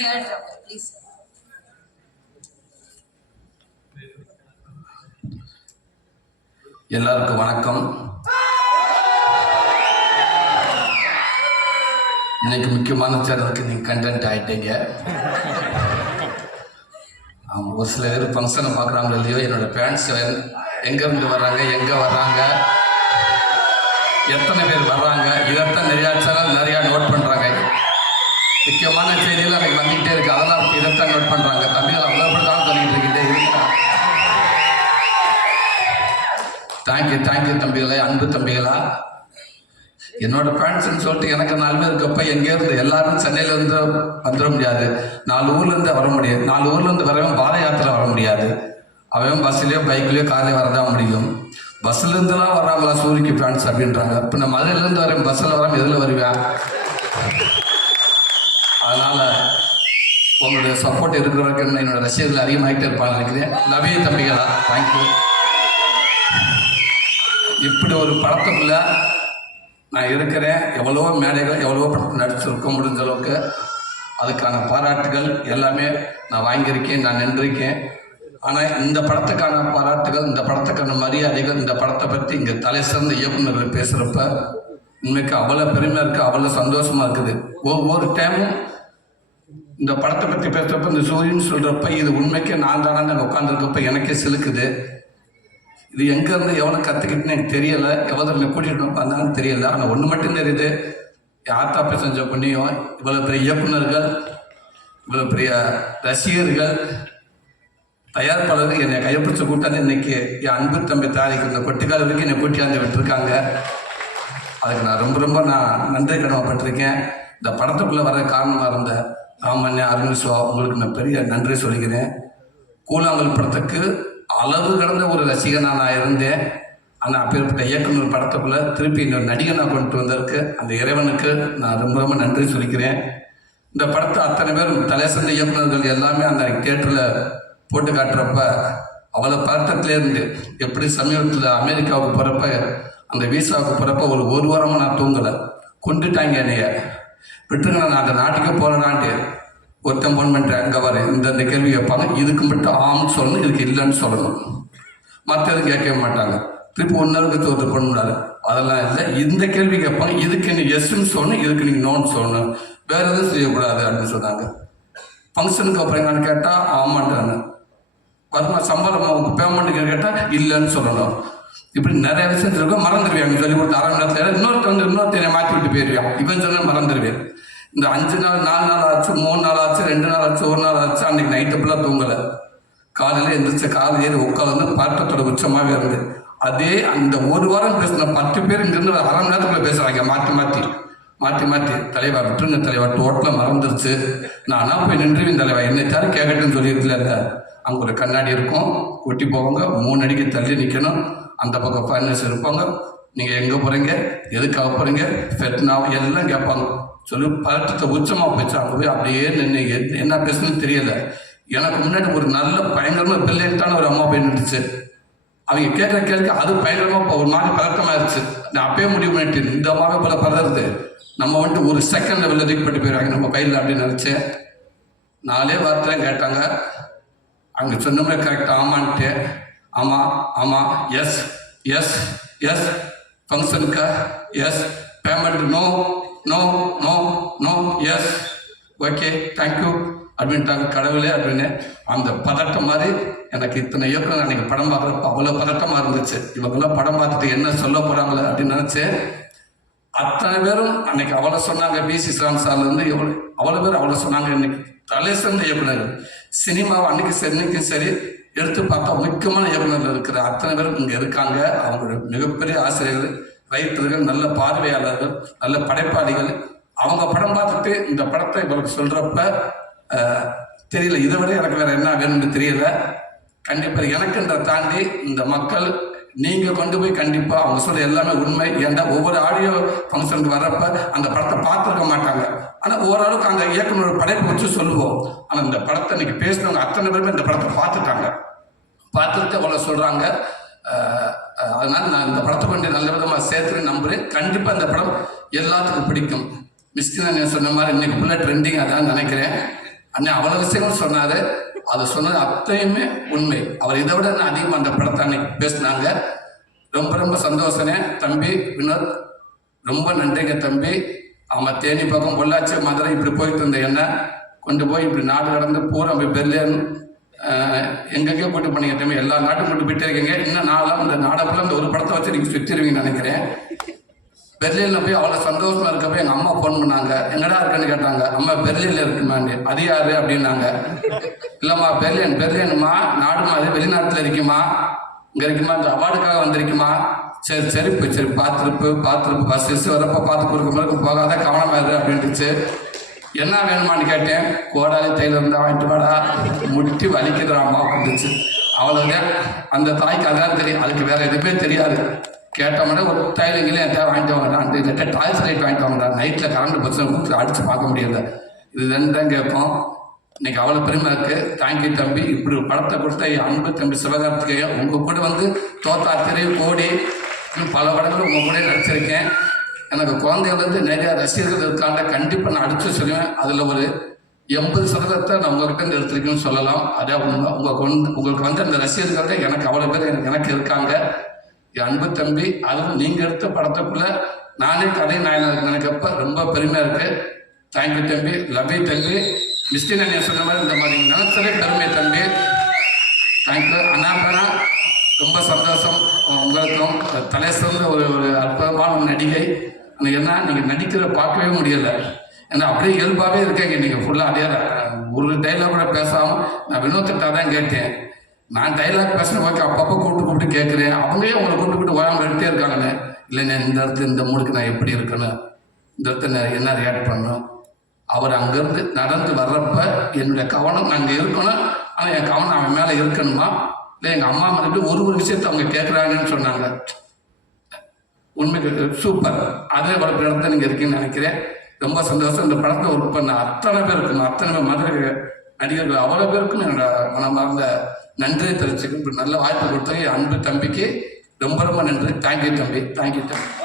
Please எல்லாருக்கும் வணக்கம். இன்னைக்கு முக்கியமான சேனலுக்கு நீங்கள் கண்டென்ட் ஆயிட்டீங்க. ஆமாம் ஒரு சில பேர் ஃபங்க்ஷனை பார்க்குறாங்களோ இல்லையோ என்னோட பேரண்ட்ஸ் எங்கேருந்து வர்றாங்க எங்கே வர்றாங்க? எத்தனை பேர் வர்றாங்க? இதைத்தான் நிறையா சேனல் நிறையா நோட் பண்ணுறாங்க முக்கியமான செய்திகள் அவங்க வந்துகிட்டே இருக்கு. அதெல்லாம் இதைத்தான் நோட் பண்ணுறாங்க தமிழ் அவ்வளோப்படிதான் சொல்லிட்டு இருக்கிட்டே இருக்கா தேங்க்யூ தேங்க்யூ தம்பிகளே. அன்பு தம்பிகளா. என்னோட ஃப்ரெண்ட்ஸ்ன்னு சொல்லிட்டு எனக்கு நாலு பேர் இருக்கப்ப எங்கேருந்து எல்லாரும் சென்னையிலேருந்து வந்துட முடியாது. நாலு ஊர்லேருந்து வர முடியாது. நாலு ஊர்லேருந்து வரவன் பாத யாத்திரை வர முடியாது. அவன் பஸ்லேயோ பைக்லேயோ கார்லேயோ வரதான் முடியும். பஸ்லேருந்துலாம் வர்றாங்களா சூரிக்கு ஃப்ரெண்ட்ஸ் அப்படின்றாங்க. இப்போ நான் மதுரையிலேருந்து வரேன் பஸ்ஸில் வராம எதில் வருவேன் அதனால உங்களுடைய சப்போர்ட் இருக்கிற என்னோட ரசிகர்கள் அதிகமாகிட்டே இருப்பாங்க நினைக்கிறேன். நவீன தம்பிகளா. தேங்க்யூ இப்படி ஒரு படத்துக்குள்ள நான் இருக்கிறேன். எவ்வளவோ மேடைகள் எவ்வளவோ படத்தில் நடிச்சிருக்கோம் முடிஞ்ச அளவுக்கு. அதுக்கான பாராட்டுகள் எல்லாமே நான் வாங்கியிருக்கேன் நான் நின்றிருக்கேன். ஆனால் இந்த படத்துக்கான பாராட்டுகள் இந்த படத்துக்கான மரியாதைகள் இந்த படத்தை பற்றி இங்கே தலை சிறந்த இயக்குநர்கள் பேசுகிறப்ப இன்னைக்கு அவ்வளோ பெருமையாக இருக்குது அவ்வளோ சந்தோஷமாக இருக்குது. ஒவ்வொரு டைமும் இந்த படத்தை பற்றி பேசுகிறப்ப இந்த சூரியன் சொல்கிறப்ப இது உண்மைக்கே நான் தானே அங்கே உட்காந்துருக்கப்ப எனக்கே சிலுக்குது. இது எங்கேருந்து எவ்வளோ கற்றுக்கிட்டுன்னு எனக்கு தெரியலை. எவ்வளோ என்னை கூட்டிகிட்டு உட்காந்தாலும் தெரியல. ஆனால் ஒன்று மட்டும் தெரியுது. என் செஞ்ச புண்ணியம் இவ்வளோ பெரிய இயக்குனர்கள் இவ்வளோ பெரிய ரசிகர்கள் தயாரிப்பாளர்கள் என்னை கைப்பிடிச்ச கூட்டாந்து இன்னைக்கு என் அன்பு தம்பி தாரிக்கு இந்த கொட்டுக்கால வரைக்கும் என்னை கூட்டியாந்து விட்டுருக்காங்க. அதுக்கு நான் ரொம்ப ரொம்ப நான் நன்றி கடமைப்பட்டிருக்கேன் இந்த படத்துக்குள்ளே வர காரணமாக இருந்த ராமன்யா அருண் சிவா. உங்களுக்கு நான் பெரிய நன்றி சொல்லிக்கிறேன் கூழாங்கல் படத்துக்கு அளவு கடந்த ஒரு ரசிகனாக நான் இருந்தேன். ஆனால் அப்பேற்பட்ட இயக்குனர் படத்துக்குள்ள திருப்பி இன்னொரு நடிகனாக கொண்டு வந்ததற்கு அந்த இறைவனுக்கு நான் ரொம்ப ரொம்ப நன்றி சொல்லிக்கிறேன் இந்த படத்தை அத்தனை பேரும் தலைசிறந்த இயக்குனர்கள் எல்லாமே அந்த தேட்டரில் போட்டு காட்டுறப்ப அவ்வளோ பதட்டத்துலேருந்து எப்படி சமீபத்தில் அமெரிக்காவுக்கு போகிறப்ப அந்த வீசாவுக்கு போகிறப்ப ஒரு ஒரு வாரமாக நான் தூங்கலை. கொண்டுட்டாங்க என்னைய. விட்டுருங்க நான் அந்த நாட்டுக்கே போகிறேனான்ட்டு ஒருத்தன் ஃபோன் பண்ணுறேன் அங்கே வரேன் இந்த இந்த கேள்வி கேட்பாங்க இதுக்கு மட்டும் ஆம்னு சொல்லணும் இதுக்கு இல்லைன்னு சொல்லணும். மற்றது கேட்கவே மாட்டாங்க. திருப்பி ஒன்னருக்கு ஒருத்தர் பண்ண முடியாது அதெல்லாம் இல்லை. இந்த கேள்வி கேட்பாங்க இதுக்கு நீ எஸ்ன்னு சொல்லணும் இதுக்கு நீங்கள் நோன்னு சொல்லணும். வேற எதுவும் செய்யக்கூடாது அப்படின்னு சொன்னாங்க. ஃபங்க்ஷனுக்கு அப்புறம் என்னன்னு கேட்டால் ஆமாட்டாங்க வருமா சம்பளம் பேமெண்ட்டுக்கு கேட்டால் இல்லைன்னு சொல்லணும். இப்படி நிறைய விஷயம் இருக்கும் மறந்துடுவேன். சொல்லி கொடுத்த அரை மணி நேரத்தில் இன்னொருத்த வந்து இன்னொருத்தனை மாற்றி விட்டு போயிடுவேன் இவன் சொன்ன மறந்துடுவேன். இந்த அஞ்சு நாள் நாலு நாள் ஆச்சு மூணு நாள் ஆச்சு ரெண்டு நாள் ஆச்சு ஒரு நாள் ஆச்சு. அன்னைக்கு நைட்டு ஃபுல்லாக தூங்கலை. காலையில் எந்திரிச்ச காலை ஏறி உட்காந்து பாட்டத்தோட உச்சமாகவே இருந்து. அதே அந்த ஒரு வாரம் பேசின பத்து பேர் இங்கிருந்து அரை மணி நேரத்துக்குள்ள பேசுகிறாங்க மாற்றி மாற்றி மாற்றி மாற்றி தலைவா விட்டுருங்க தலைவா. டோட்டலாக மறந்துருச்சு. நானா போய் நின்றுவேன் தலைவா. என்னை தவிர கேட்கட்டும்னு சொல்லியிருக்கல. அங்கே ஒரு கண்ணாடி இருக்கும். கொட்டி போவாங்க. மூணு அடிக்கு தள்ளி நிற்கணும் அந்த பக்கம் ஃபைனல்ஸ் இருப்பாங்க. நீங்கள் எங்கே போகிறீங்க எதுக்காக போகிறீங்க ஃபெட்னா எல்லாம் கேட்பாங்க. சொல்லி பதட்டத்தை உச்சமாக போச்சு. அங்கே போய் அப்படியே நின்று என்ன பேசுன்னு தெரியல. எனக்கு முன்னாடி ஒரு நல்ல பயங்கரமாக பிரில்லியண்டான ஒரு அம்மா போய் நின்றுச்சு. அவங்க கேட்குற கேள்வி அது பயங்கரமாக ஒரு மாதிரி பதட்டமாயிருச்சு. நான் அப்பயே முடிவு பண்ணிட்டு இந்த அம்மாவே போல பதறது. நம்ம வந்துட்டு ஒரு செகண்ட் லெவலில் தூக்கி பண்ணி போயிடுவாங்க. நம்ம கையில் அப்படின்னு நினச்சேன் நாலே வார்த்தை கேட்டாங்க. அங்கே சொன்ன மாதிரி கரெக்ட் ஆமான்ட்டு. ஆமாம் ஆமாம் எஸ் எஸ் எஸ் ஃபங்க்ஷனுக்கு yes payment no no no no yes okay thank you அப்படின்ட்டாங்க கடவுளே அப்படின்னு அந்த பதட்டம் மாதிரி எனக்கு இத்தனை இயக்குனர் அன்னைக்கு படம் பார்க்குறப்ப அவ்வளோ பதட்டமாக இருந்துச்சு. இவங்கெல்லாம் படம் பார்த்துட்டு என்ன சொல்ல போகிறாங்களே அப்படின்னு நினச்சி அத்தனை பேரும் அன்னைக்கு அவ்வளோ சொன்னாங்க பிசி சிவன் சார்லேருந்து எவ்வளோ அவ்வளோ பேர் அவ்வளோ சொன்னாங்க இன்னைக்கு. தலை சிறந்த இயக்குனர். சினிமாவை அன்னைக்கு சரி இன்னைக்கும் சரி எடுத்து பார்த்தா முக்கியமான இயக்குநர்கள் இருக்கிற அத்தனை பேரும் இங்கே இருக்காங்க. அவங்களோட மிகப்பெரிய ஆசிரியர்கள் ரைட்டர்கள் நல்ல பார்வையாளர்கள் நல்ல படைப்பாளிகள். அவங்க படம் பார்த்துட்டு இந்த படத்தை இவருக்கு சொல்கிறப்ப தெரியல. இதை விட எனக்கு வேற என்ன வேணும்னு தெரியல. கண்டிப்பாக எனக்குன்ற தாண்டி இந்த மக்கள் நீங்க கொண்டு போய் கண்டிப்பா அவங்க சொல்ற எல்லாமே உண்மை. ஏன்டா ஒவ்வொரு ஆடியோ ஃபங்க்ஷனுக்கு வர்றப்ப அந்த படத்தை பார்த்துருக்க மாட்டாங்க. ஆனா ஓரளவுக்கு அந்த இயக்குனர் படைப்பு வச்சு சொல்லுவோம். ஆனா இந்த படத்தை இன்னைக்கு பேசினவங்க அத்தனை பேருமே இந்த படத்தை பார்த்துட்டாங்க. பார்த்துட்டு அவ்வளோ சொல்றாங்க. அதனால் அதனால நான் இந்த படத்தை கொண்டு நல்ல விதமாக சேர்த்துன்னு நம்புறேன். கண்டிப்பா இந்த படம் எல்லாத்துக்கும் பிடிக்கும். மிஸ்கின் சொன்ன மாதிரி இன்னைக்கு ஃபுல்லாக ட்ரெண்டிங் அதான் நினைக்கிறேன். அண்ணன் அவ்வளவு விஷயங்கள் சொன்னார். அது சொன்னது அத்தையுமே உண்மை. அவர் இதை விட நான் அதிகமாக அந்த படத்தை அன்னைக்கு பேசினாங்க. ரொம்ப ரொம்ப சந்தோஷனே தம்பி வினோத். ரொம்ப நன்றிங்க தம்பி. அவன் தேனி பக்கம் பொள்ளாச்சி மதுரை இப்படி போயிட்டு இருந்த என்ன? கொண்டு போய் இப்படி நாடு கடந்து பூரா போய் பெர்லியன் எங்கெங்கே கூட்டு பண்ணிக்கிட்டோமே எல்லா நாட்டும் கூட்டு போயிட்டே இருக்கீங்க. இன்னும் நாளாக இந்த நாடகத்தில் இந்த ஒரு படத்தை வச்சு நீங்கள் சுற்றிடுவீங்கன்னு நினைக்கிறேன். பெர்லினில் போய் அவ்வளோ சந்தோஷமாக இருக்கப்ப எங்கள் அம்மா ஃபோன் பண்ணாங்க. எங்கடா இருக்குன்னு கேட்டாங்க. அம்மா பெர்லினில் இருக்குமாண்டி அது யாரு? அப்படின்னாங்க. இல்லைம்மா பெர்லின் பெர்லின்மா நாடுமா அது வெளிநாட்டில் இருக்குமா? இங்கே இருக்குமா? இந்த அவார்டுக்காக வந்திருக்குமா? சரி சரி போய் சரி பார்த்துருப்பு பார்த்துருப்பு பஸ் பஸ் வரப்போ பார்த்து கொடுக்க மாதிரி போகாத கவனமாக இரு அப்படின்ட்டுச்சு என்ன வேணுமான்னு கேட்டேன். கோடாலி தையில் இருந்தால் வாங்கிட்டு வாடா. முட்டி வலிக்குதுடா அம்மா வந்துச்சு அவ்வளோதான் அந்த தாய்க்கு அதான் தெரியும். அதுக்கு வேற எதுவுமே தெரியாது. கேட்டோம்னா ஒரு தைலங்களும் என் வாங்கிட்டு வாங்கடா அந்த இல்லாட்ட டாய்ஸ் லைட் வாங்கிட்டு வாங்கடா. நைட்டில் கரண்ட் பஸ் வீட்டில் அடித்து பார்க்க முடியல. இது ரெண்டு தான் கேட்போம். இன்னைக்கு அவ்வளோ பெருமை இருக்குது தேங்க்யூ தம்பி. இப்படி ஒரு படத்தை கொடுத்த என் அன்பு தம்பி சிவகார்த்திகேயன் உங்கள் கூட வந்து தோத்தா திரை கோடி பல படங்கள் உங்கள் கூட நடிச்சிருக்கேன். எனக்கு குழந்தைகள்லேருந்து நிறையா ரசிகர்கள் இருக்காண்ட கண்டிப்பாக நான் அடிச்சு சொல்லுவேன். அதில் ஒரு எண்பது சதவீதத்தை நான் உங்கள்கிட்ட இருந்து எடுத்திருக்கேன்னு சொல்லலாம். அதே உண்மை. கொண்டு உங்களுக்கு வந்து அந்த ரசிகர்கள் தான் எனக்கு அவ்வளோ பேர் எனக்கு எனக்கு இருக்காங்க. அன்பு தம்பி அதுவும் நீங்கள் எடுத்த படத்துக்குள்ள நானே கதை நாயனாக நினைக்கப்ப ரொம்ப பெருமையாக இருக்கு. தேங்க்யூ தம்பி. லவ் யூ தம்பி. மிஸ்டின் நான் சொன்ன மாதிரி இந்த மாதிரி நினைச்சதே பெருமை தம்பி. தேங்க்யூ அண்ணா ரொம்ப சந்தோஷம். உங்களுக்கும் தலை சிறந்த ஒரு ஒரு அற்புதமான நடிகை. ஆனால் என்ன நீங்கள் நடிக்கிற பார்க்கவே முடியல. ஏன்னா அப்படியே இயல்பாகவே இருக்கீங்க. நீங்கள் ஃபுல்லாக அதே ஒரு டைலாக் கூட பேசாமல் நான் வினோத்திட்டா தான் கேட்டேன். நான் டைலாக் பேசின ஓகே அப்பப்போ கூப்பிட்டு கூப்பிட்டு கேட்குறேன் அவங்களே உங்களை கூப்பிட்டு கூப்பிட்டு ஓயாமல் எடுத்தே இருக்காங்கண்ணே. இல்லைண்ணே இந்த இடத்துல இந்த மூடுக்கு நான் எப்படி இருக்கணும்? இந்த இடத்துல என்ன ரியாக்ட் பண்ணணும்? அவர் அங்கேருந்து நடந்து வர்றப்ப என்னுடைய கவனம் அங்கே இருக்கணும் ஆனால் என் கவனம் அவன் மேலே இருக்கணுமா? இல்லை எங்கள் அம்மா வந்துட்டு ஒரு ஒரு விஷயத்தை அவங்க கேட்குறாங்கன்னு சொன்னாங்க. உண்மைக்கு சூப்பர் அதே ஒரு இடத்துல நீங்கள் இருக்கீங்கன்னு நினைக்கிறேன். ரொம்ப சந்தோஷம். இந்த படத்தை ஒர்க் பண்ண அத்தனை பேருக்கும் அத்தனை பேர் மதுரை நடிகர்கள் அவ்வளோ பேருக்கும் என்னோட மனமார்ந்த நன்றியை தெரிவிச்சுக்க நல்ல வாய்ப்பு கொடுத்த அன்பு தம்பிக்கு ரொம்ப ரொம்ப நன்றி. தேங்க்யூ தம்பி. தேங்க்யூ தம்பி.